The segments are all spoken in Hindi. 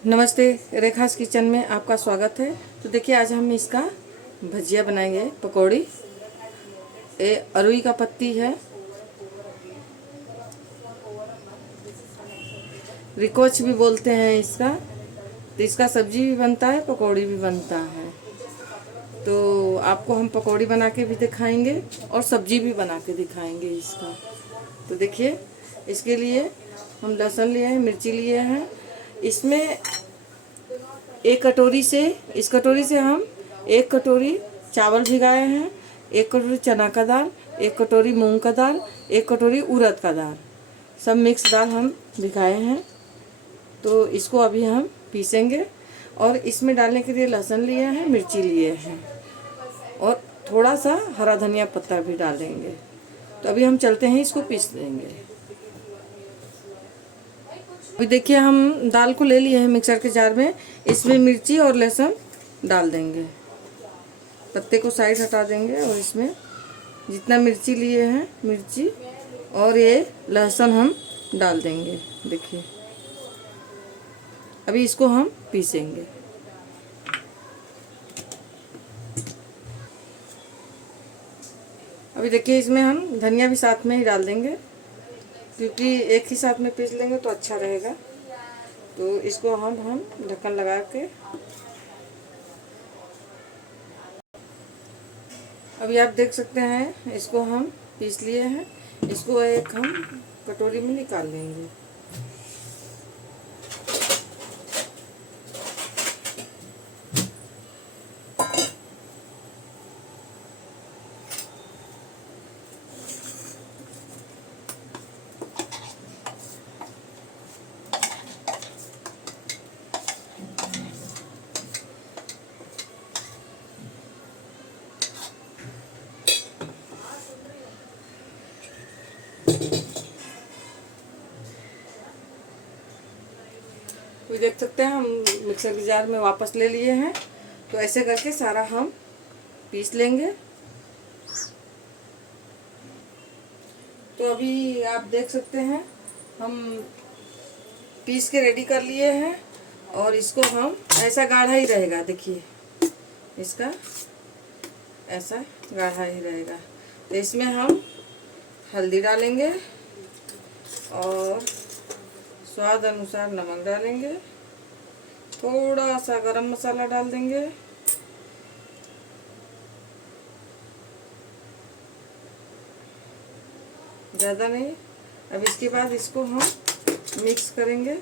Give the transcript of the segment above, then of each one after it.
नमस्ते, रेखास किचन में आपका स्वागत है। तो देखिए आज हम इसका भजिया बनाएंगे, पकौड़ी। ये अरुई का पत्ती है, रिकोच भी बोलते हैं इसका। तो इसका सब्जी भी बनता है, पकौड़ी भी बनता है। तो आपको हम पकौड़ी बना के भी दिखाएंगे और सब्जी भी बना के दिखाएंगे इसका। तो देखिए इसके लिए हम लहसुन लिए हैं, मिर्ची लिए हैं। इसमें एक कटोरी से, इस कटोरी से हम एक कटोरी चावल भिगाए हैं, एक कटोरी चना का दाल, एक कटोरी मूंग का दाल, एक कटोरी उड़द का दाल, सब मिक्स दाल हम भिगाए हैं। तो इसको अभी हम पीसेंगे और इसमें डालने के लिए लहसुन लिए हैं, मिर्ची लिए हैं और थोड़ा सा हरा धनिया पत्ता भी डालेंगे। तो अभी हम चलते हैं, इसको पीस देंगे। अभी देखिए हम दाल को ले लिए हैं मिक्सर के जार में। इसमें मिर्ची और लहसुन डाल देंगे, पत्ते को साइड हटा देंगे और इसमें जितना मिर्ची लिए हैं, मिर्ची और ये लहसुन हम डाल देंगे। देखिए अभी इसको हम पीसेंगे। अभी देखिए इसमें हम धनिया भी साथ में ही डाल देंगे, क्योंकि एक ही साथ में पीस लेंगे तो अच्छा रहेगा। तो इसको हम ढक्कन लगा के, अभी आप देख सकते हैं इसको हम पीस लिए हैं। इसको एक हम कटोरी में निकाल लेंगे। तो देख सकते हैं हम मिक्सर के जार में वापस ले लिए हैं। तो ऐसे करके सारा हम पीस लेंगे। तो अभी आप देख सकते हैं हम पीस के रेडी कर लिए हैं और इसको हम, ऐसा गाढ़ा ही रहेगा, देखिए इसका ऐसा गाढ़ा ही रहेगा। तो इसमें हम हल्दी डालेंगे और स्वाद अनुसार नमक डालेंगे, थोड़ा सा गरम मसाला डाल देंगे, ज़्यादा नहीं। अब इसके बाद इसको हम मिक्स करेंगे,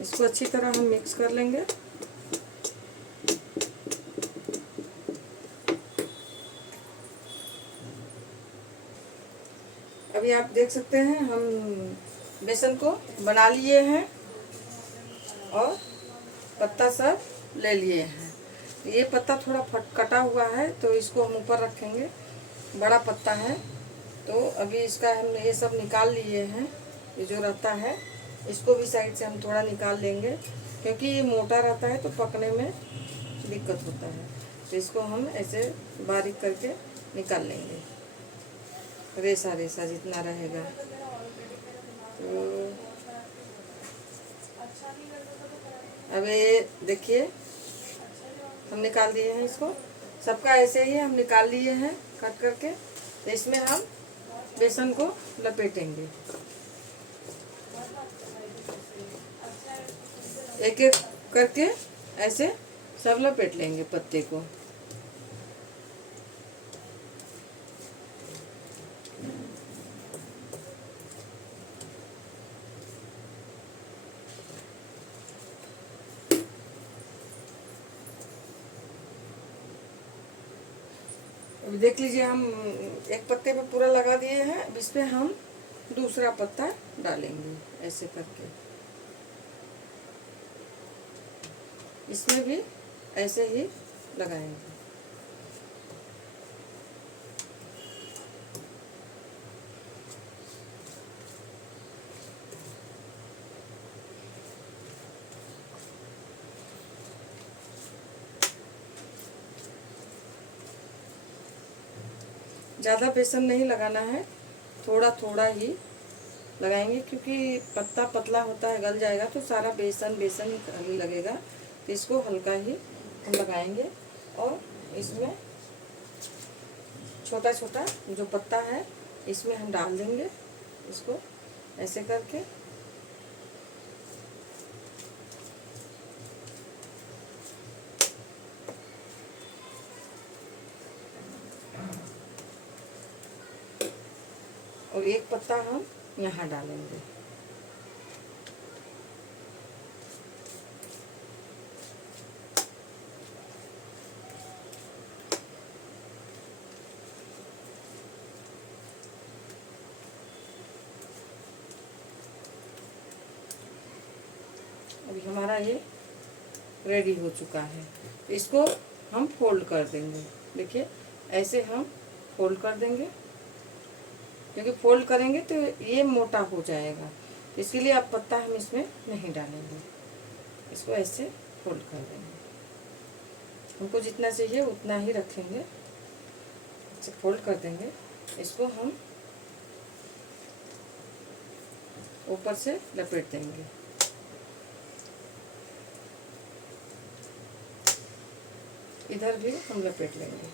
इसको अच्छी तरह हम मिक्स कर लेंगे। अभी आप देख सकते हैं हम बेसन को बना लिए हैं और पत्ता सब ले लिए हैं। ये पत्ता थोड़ा कटा हुआ है तो इसको हम ऊपर रखेंगे, बड़ा पत्ता है। तो अभी इसका हम ये सब निकाल लिए हैं, ये जो रहता है इसको भी साइड से हम थोड़ा निकाल लेंगे, क्योंकि ये मोटा रहता है तो पकने में दिक्कत होता है। तो इसको हम ऐसे बारीक करके निकाल लेंगे, रेसा रेसा जितना रहेगा। तो अब ये देखिए हम निकाल दिए हैं इसको, सबका ऐसे ही हम निकाल लिए हैं कट करके। तो इसमें हम बेसन को लपेटेंगे, एक एक करके ऐसे सब लपेट लेंगे पत्ते को। अभी देख लीजिए हम एक पत्ते पे पूरा लगा दिए हैं। अब इस पे हम दूसरा पत्ता डालेंगे ऐसे करके, इसमें भी ऐसे ही लगाएंगे। ज़्यादा बेसन नहीं लगाना है, थोड़ा थोड़ा ही लगाएंगे, क्योंकि पत्ता पतला होता है, गल जाएगा तो सारा बेसन बेसन ही लगेगा। तो इसको हल्का ही हम लगाएंगे और इसमें छोटा छोटा जो पत्ता है इसमें हम डाल देंगे, इसको ऐसे करके। और एक पत्ता हम यहाँ डालेंगे। अभी हमारा ये रेडी हो चुका है। तो इसको हम फोल्ड कर देंगे। देखिए ऐसे हम फोल्ड कर देंगे, क्योंकि फोल्ड करेंगे तो ये मोटा हो जाएगा। इसके लिए अब पत्ता हम इसमें नहीं डालेंगे, इसको ऐसे फोल्ड कर देंगे। हमको जितना चाहिए उतना ही रखेंगे, ऐसे फोल्ड कर देंगे। इसको हम ऊपर से लपेट देंगे। इधर भी हम लपेट लेंगे।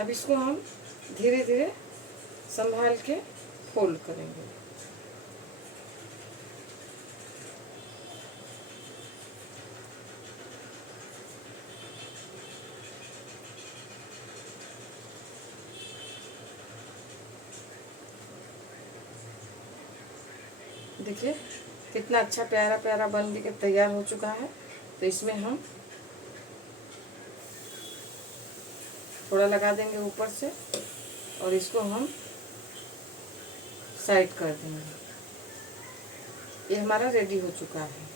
अब इसको हम धीरे धीरे संभाल के फोल्ड करेंगे। देखिए कितना अच्छा प्यारा प्यारा बन के तैयार हो चुका है। तो इसमें हम थोड़ा लगा देंगे ऊपर से और इसको हम साइड कर देंगे। ये हमारा रेडी हो चुका है,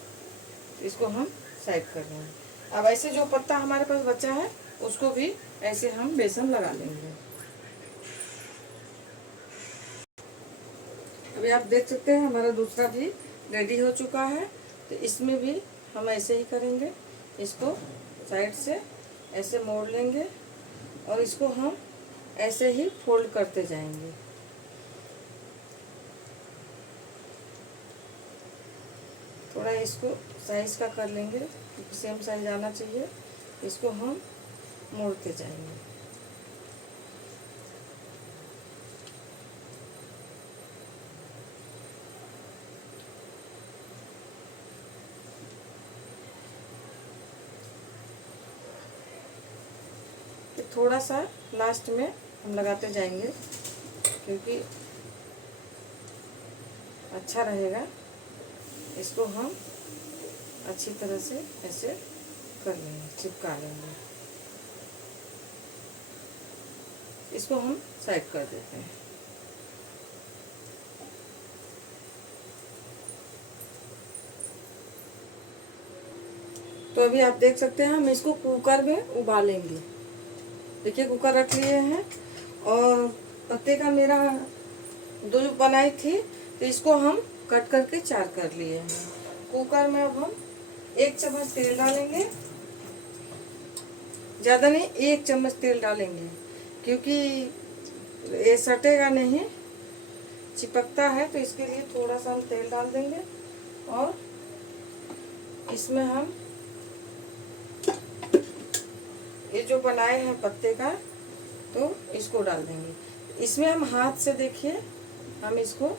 इसको हम साइड कर देंगे। अब ऐसे जो पत्ता हमारे पास बचा है उसको भी ऐसे हम बेसन लगा लेंगे। अभी आप देख सकते हैं हमारा दूसरा भी रेडी हो चुका है। तो इसमें भी हम ऐसे ही करेंगे, इसको साइड से ऐसे मोड़ लेंगे और इसको हम ऐसे ही फोल्ड करते जाएंगे। थोड़ा इसको साइज का कर लेंगे, क्योंकि सेम साइज आना चाहिए। इसको हम मोड़ते जाएंगे। थोड़ा सा लास्ट में हम लगाते जाएंगे, क्योंकि अच्छा रहेगा। इसको हम अच्छी तरह से ऐसे कर लेंगे, चिपका लेंगे। इसको हम साइड कर देते हैं। तो अभी आप देख सकते हैं हम इसको कुकर में उबालेंगे। देखिए कुकर रख लिए हैं और पत्ते का मेरा दो बनाई थी, तो इसको हम कट करके 4 कर लिए हैं। कुकर में अब हम 1 चम्मच तेल डालेंगे, ज़्यादा नहीं 1 चम्मच तेल डालेंगे, क्योंकि ये सटेगा नहीं, चिपकता है। तो इसके लिए थोड़ा सा हम तेल डाल देंगे और इसमें हम ये जो बनाए हैं पत्ते का तो इसको डाल देंगे। इसमें हम हाथ से देखिए हम इसको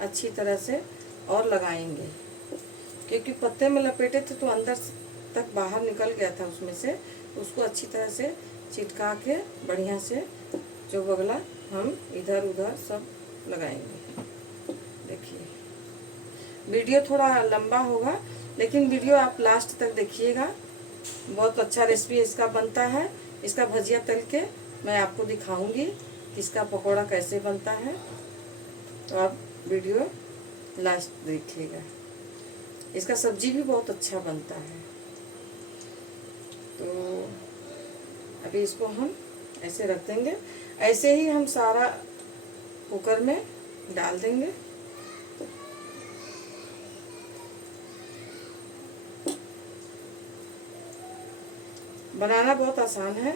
अच्छी तरह से और लगाएंगे, क्योंकि पत्ते में लपेटे थे तो अंदर तक बाहर निकल गया था उसमें से। उसको अच्छी तरह से चिटका के बढ़िया से जो बगला हम इधर उधर सब लगाएंगे। देखिए वीडियो थोड़ा लंबा होगा, लेकिन वीडियो आप लास्ट तक देखिएगा। बहुत अच्छा रेसिपी इसका बनता है। इसका भजिया तल के मैं आपको दिखाऊंगी कि इसका पकौड़ा कैसे बनता है, तो आप वीडियो लास्ट देखिएगा। इसका सब्जी भी बहुत अच्छा बनता है। तो अभी इसको हम ऐसे रख देंगे, ऐसे ही हम सारा कुकर में डाल देंगे। बनाना बहुत आसान है,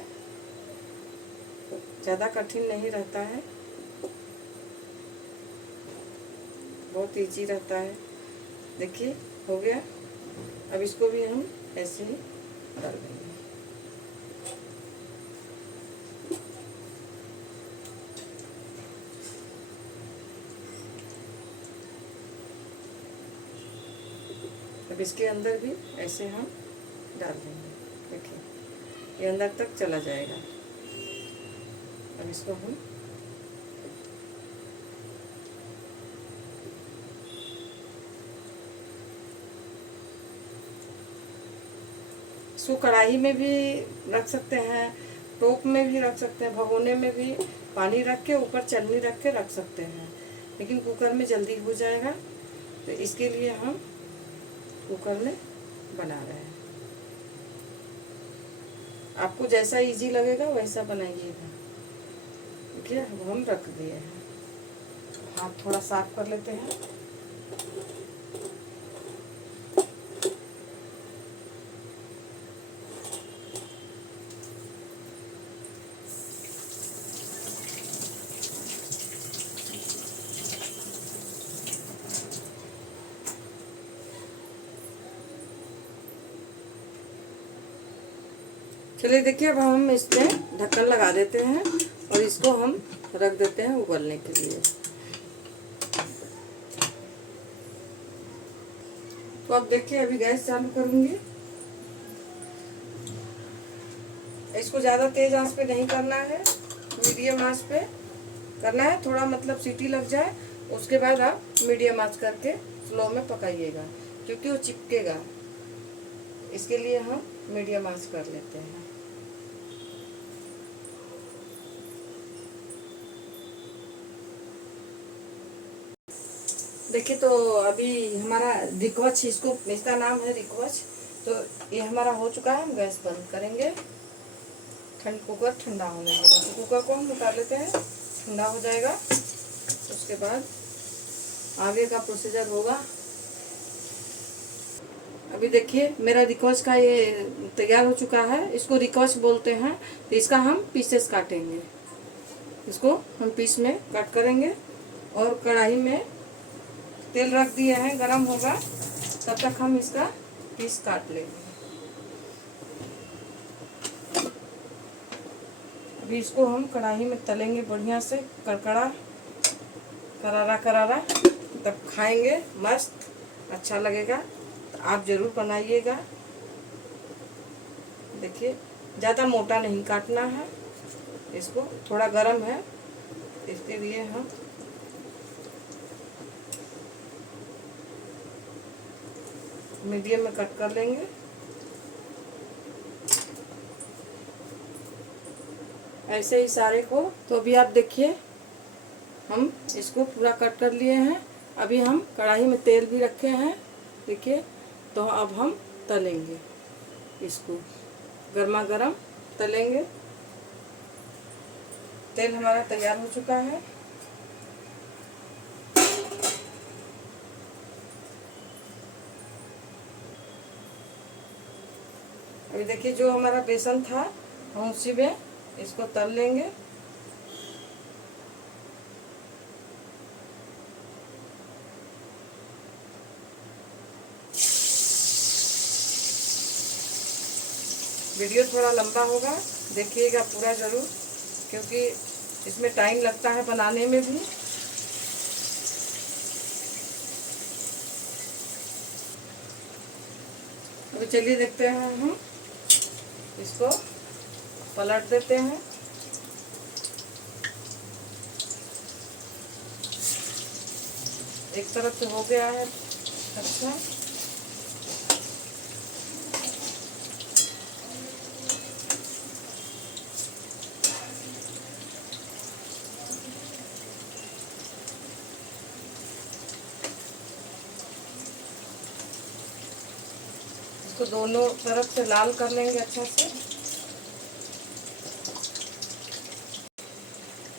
ज़्यादा कठिन नहीं रहता है, बहुत इजी रहता है। देखिए हो गया। अब इसको भी हम ऐसे ही डाल देंगे। अब इसके अंदर भी ऐसे हम डाल देंगे। देखिए ये अंदर तक चला जाएगा। अब इसको हम इसको कढ़ाई में भी रख सकते हैं, टोप में भी रख सकते हैं, भगोने में भी पानी रख के ऊपर चलनी रख के रख सकते हैं, लेकिन कुकर में जल्दी हो जाएगा, तो इसके लिए हम कुकर में बना रहे हैं। आपको जैसा इजी लगेगा वैसा बनाइएगा। देखिए अब हम रख दिए हैं। हाथ थोड़ा साफ कर लेते हैं। चलिए देखिए अब हम इस पे ढक्कन लगा देते हैं और इसको हम रख देते हैं उबलने के लिए। तो अब देखिए अभी गैस चालू करूंगी। इसको ज़्यादा तेज आंच पे नहीं करना है, मीडियम आंच पे करना है। थोड़ा मतलब सीटी लग जाए उसके बाद आप मीडियम आंच करके स्लो में पकाइएगा, क्योंकि वो चिपकेगा। इसके लिए हम मीडियम आंच कर लेते हैं। देखिए तो अभी हमारा रिकवच, इसका नाम है रिकवच। तो ये हमारा हो चुका है। हम गैस बंद करेंगे। कुकर ठंडा होने देगा। तो कुकर को हम उतार लेते हैं, ठंडा हो जाएगा। उसके बाद आगे का प्रोसीजर होगा। अभी देखिए मेरा रिकवच का ये तैयार हो चुका है। इसको रिकवच बोलते हैं। तो इसका हम पीसेस काटेंगे। इसको हम पीस में कट करेंगे और कढ़ाई में तेल रख दिए हैं, गरम होगा, तब तक हम इसका पीस काट लेंगे। अभी इसको हम कढ़ाई में तलेंगे बढ़िया से, कड़कड़ा करारा करारा, तब खाएंगे मस्त, अच्छा लगेगा। तो आप ज़रूर बनाइएगा। देखिए ज़्यादा मोटा नहीं काटना है, इसको थोड़ा गरम है इसके लिए हम मीडियम में कट कर लेंगे। ऐसे ही सारे को। तो अभी आप देखिए हम इसको पूरा कट कर लिए हैं। अभी हम कढ़ाई में तेल भी रखे हैं, देखिए। तो अब हम तलेंगे इसको, गर्मा गर्म तलेंगे। तेल हमारा तैयार हो चुका है। अभी देखिए जो हमारा बेसन था हम उसी में इसको तल लेंगे। वीडियो थोड़ा लंबा होगा, देखिएगा पूरा ज़रूर, क्योंकि इसमें टाइम लगता है बनाने में भी। अभी चलिए देखते हैं, हम इसको पलट देते हैं। एक तरफ से हो गया है अच्छा। इसको दोनों तरफ से लाल कर लेंगे अच्छा से।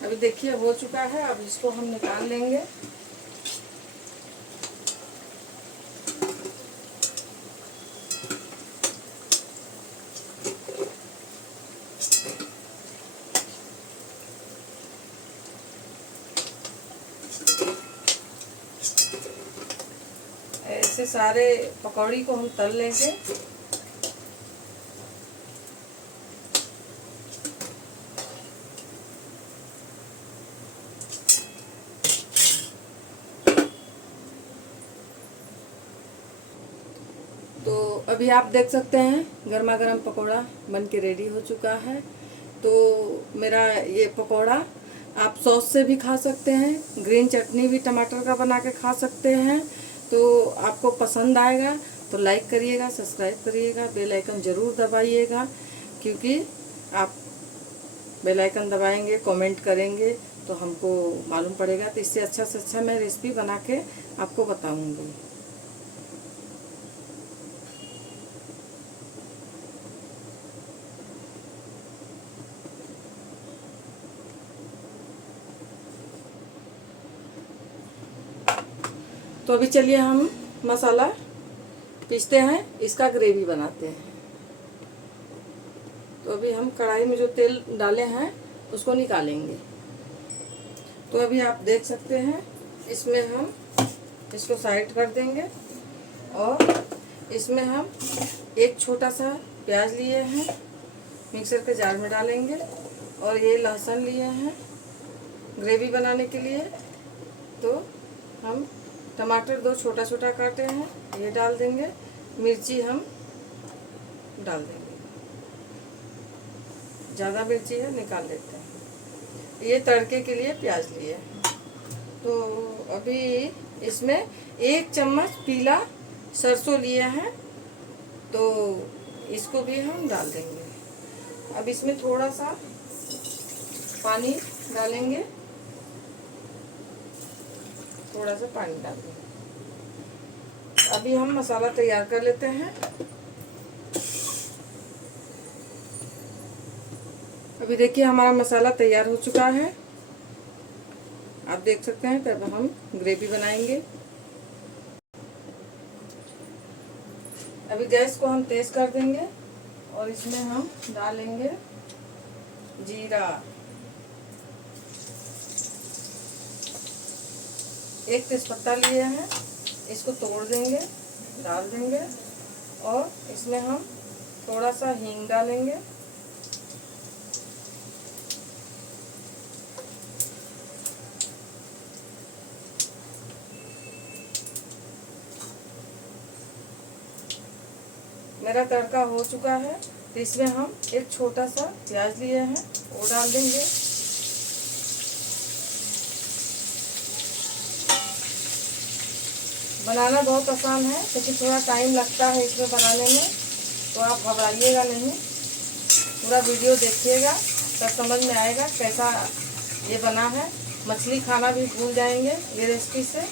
अभी देखिए हो चुका है। अब इसको हम निकाल लेंगे। सारे पकौड़ी को हम तल लेंगे। तो अभी आप देख सकते हैं गर्मा गर्म पकौड़ा बन के रेडी हो चुका है। तो मेरा ये पकौड़ा आप सॉस से भी खा सकते हैं, ग्रीन चटनी भी टमाटर का बना के खा सकते हैं। तो आपको पसंद आएगा तो लाइक करिएगा, सब्सक्राइब करिएगा, बेल आइकन ज़रूर दबाइएगा, क्योंकि आप बेल आइकन दबाएंगे, कमेंट करेंगे तो हमको मालूम पड़ेगा। तो इससे अच्छा से अच्छा मैं रेसिपी बना के आपको बताऊंगी। तो अभी चलिए हम मसाला पीसते हैं, इसका ग्रेवी बनाते हैं। तो अभी हम कढ़ाई में जो तेल डाले हैं उसको निकालेंगे। तो अभी आप देख सकते हैं इसमें हम इसको साइड कर देंगे और इसमें हम एक छोटा सा प्याज लिए हैं, मिक्सर के जार में डालेंगे। और ये लहसुन लिए हैं ग्रेवी बनाने के लिए। तो हम टमाटर 2 छोटा छोटा काटे हैं, ये डाल देंगे। मिर्ची हम डाल देंगे, ज़्यादा मिर्ची है निकाल लेते हैं। ये तड़के के लिए प्याज लिए हैं। तो अभी इसमें 1 चम्मच पीला सरसों लिए हैं, तो इसको भी हम डाल देंगे। अब इसमें थोड़ा सा पानी डालेंगे, थोड़ा सा पानी डाल देंगे। अभी हम मसाला तैयार कर लेते हैं। अभी देखिए हमारा मसाला तैयार हो चुका है, आप देख सकते हैं। तब हम ग्रेवी बनाएंगे। अभी गैस को हम तेज कर देंगे और इसमें हम डालेंगे जीरा, 1 तेजपत्ता लिए हैं, इसको तोड़ देंगे, डाल देंगे। और इसमें हम थोड़ा सा हींग डालेंगे। मेरा तड़का हो चुका है, तो इसमें हम एक छोटा सा प्याज लिए हैं, वो डाल देंगे। बनाना बहुत आसान है, लेकिन थोड़ा टाइम लगता है इसमें बनाने में, तो आप घबराइएगा नहीं, पूरा वीडियो देखिएगा तब समझ में आएगा कैसा ये बना है। मछली खाना भी भूल जाएंगे ये रेसिपी से।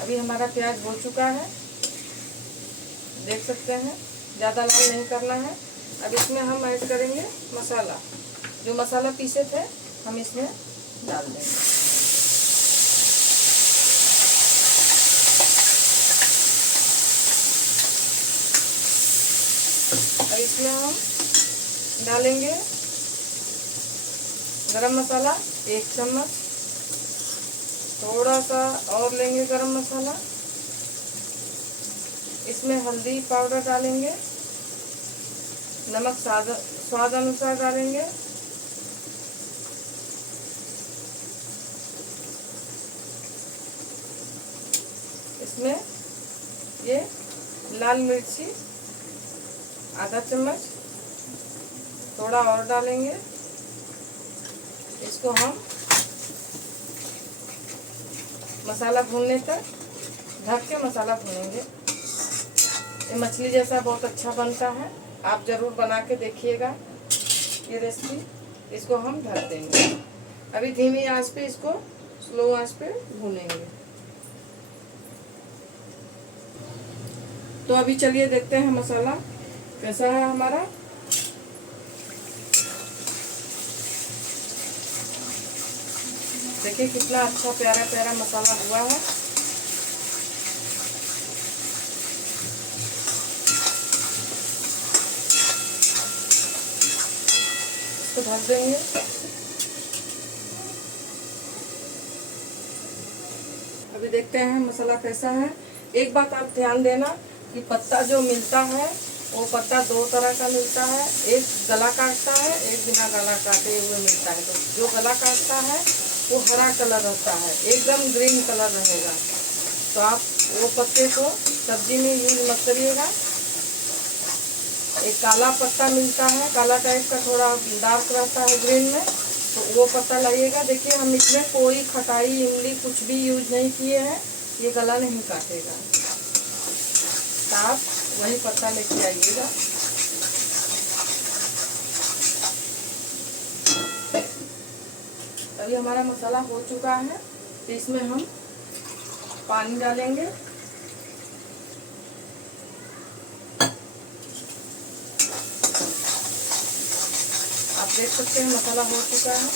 अभी हमारा प्याज हो चुका है, देख सकते हैं, ज़्यादा लाल नहीं करना है। अब इसमें हम ऐड करेंगे मसाला, जो मसाला पीसे थे हम इसमें डाल देंगे। अब इसमें हम डालेंगे गरम मसाला 1 चम्मच, थोड़ा सा और लेंगे गरम मसाला। इसमें हल्दी पाउडर डालेंगे, नमक स्वाद अनुसार डालेंगे। इसमें ये लाल मिर्ची आधा चम्मच, थोड़ा और डालेंगे। इसको हम मसाला भूनने तक ढक के मसाला भूनेंगे। ये मछली जैसा बहुत अच्छा बनता है, आप ज़रूर बना के देखिएगा ये रेसिपी। इसको हम ढक देंगे। अभी धीमी आंच पे इसको स्लो आंच पे भूनेंगे। तो अभी चलिए देखते हैं मसाला कैसा है हमारा। देखिए कितना अच्छा प्यारा प्यारा मसाला हुआ है। इसको ढक देंगे। अभी देखते हैं मसाला कैसा है। एक बात आप ध्यान देना कि पत्ता जो मिलता है वो पत्ता दो तरह का मिलता है, एक गला काटता है, एक बिना गला काटे हुए मिलता है। तो जो गला काटता है वो हरा कलर रहता है, एकदम ग्रीन कलर रहेगा। तो आप वो पत्ते को सब्जी में यूज मत करिएगा। एक काला पत्ता मिलता है, काला टाइप का थोड़ा डार्क रहता है ग्रीन में, तो वो पत्ता लाइएगा। देखिए हम इसमें कोई खटाई इमली कुछ भी यूज नहीं किए हैं, ये गला नहीं काटेगा। तो आप वही पत्ता लेके आइएगा। अभी हमारा मसाला हो चुका है, तो इसमें हम पानी डालेंगे। आप देख सकते हैं मसाला हो चुका है।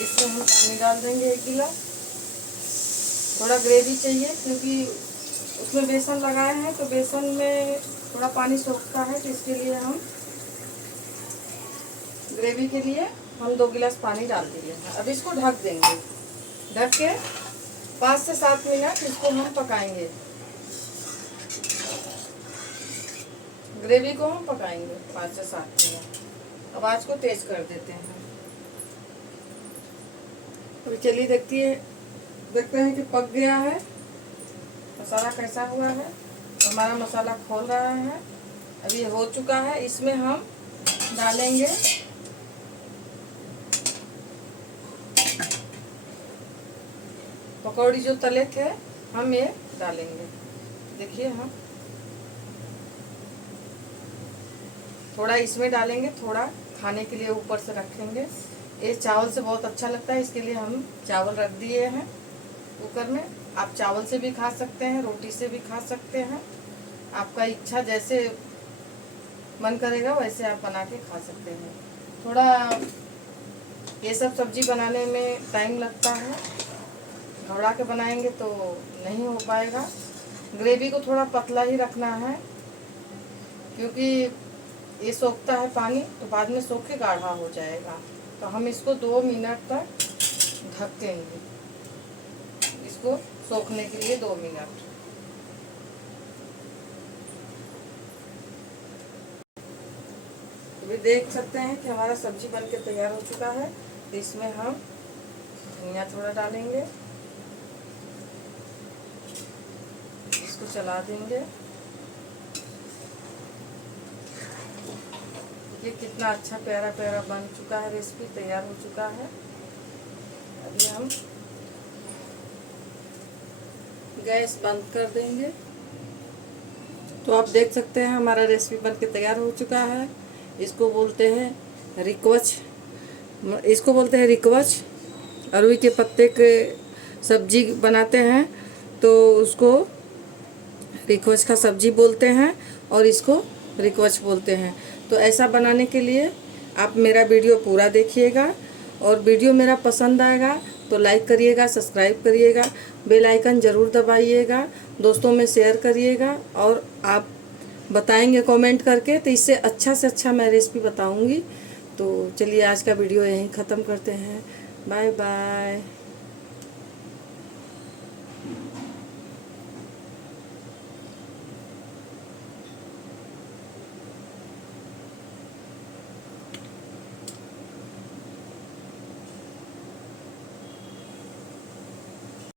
इसमें हम पानी डाल देंगे 1 गिलास। थोड़ा ग्रेवी चाहिए क्योंकि उसमें बेसन लगाए हैं, तो बेसन में थोड़ा पानी सोखता है, तो इसके लिए हम ग्रेवी के लिए हम 2 गिलास पानी डाल दिए हैं। अब इसको ढक देंगे। ढक के 5 से 7 मिनट इसको हम पकाएंगे। ग्रेवी को हम पकाएंगे 5 से 7 मिनट। अब आँच को तेज कर देते हैं। अभी चलिए देखते हैं कि पक गया है मसाला, कैसा हुआ है। तो हमारा मसाला खोल रहा है, अभी हो चुका है। इसमें हम डालेंगे पकौड़ी जो तले थे, हम ये डालेंगे। देखिए हम थोड़ा इसमें डालेंगे, थोड़ा खाने के लिए ऊपर से रखेंगे। ये चावल से बहुत अच्छा लगता है, इसके लिए हम चावल रख दिए हैं कुकर में। आप चावल से भी खा सकते हैं, रोटी से भी खा सकते हैं, आपका इच्छा जैसे मन करेगा वैसे आप बना के खा सकते हैं। थोड़ा ये सब सब्जी बनाने में टाइम लगता है, घबरा के बनाएंगे तो नहीं हो पाएगा। ग्रेवी को थोड़ा पतला ही रखना है क्योंकि ये सोखता है पानी, तो बाद में सोख के गाढ़ा हो जाएगा। तो हम इसको 2 मिनट तक ढकेंगे, इसको सोखने के लिए 2 मिनट। अभी देख सकते हैं कि हमारा सब्जी बनके तैयार हो चुका है। तो इसमें हम धनिया थोड़ा डालेंगे, इसको चला देंगे। ये कितना अच्छा प्यारा प्यारा बन चुका है, रेसिपी तैयार हो चुका है। अभी हम गैस बंद कर देंगे। तो आप देख सकते हैं हमारा रेसिपी बनके तैयार हो चुका है। इसको बोलते हैं रिकवच, इसको बोलते हैं रिकवच। अरुई के पत्ते के सब्जी बनाते हैं तो उसको रिकवच का सब्जी बोलते हैं और इसको रिकवच बोलते हैं। तो ऐसा बनाने के लिए आप मेरा वीडियो पूरा देखिएगा, और वीडियो मेरा पसंद आएगा तो लाइक करिएगा, सब्सक्राइब करिएगा, बेल आइकन ज़रूर दबाइएगा, दोस्तों में शेयर करिएगा, और आप बताएंगे कमेंट करके तो इससे अच्छा से अच्छा मैं रेसिपी बताऊंगी। तो चलिए आज का वीडियो यहीं ख़त्म करते हैं। Bye bye.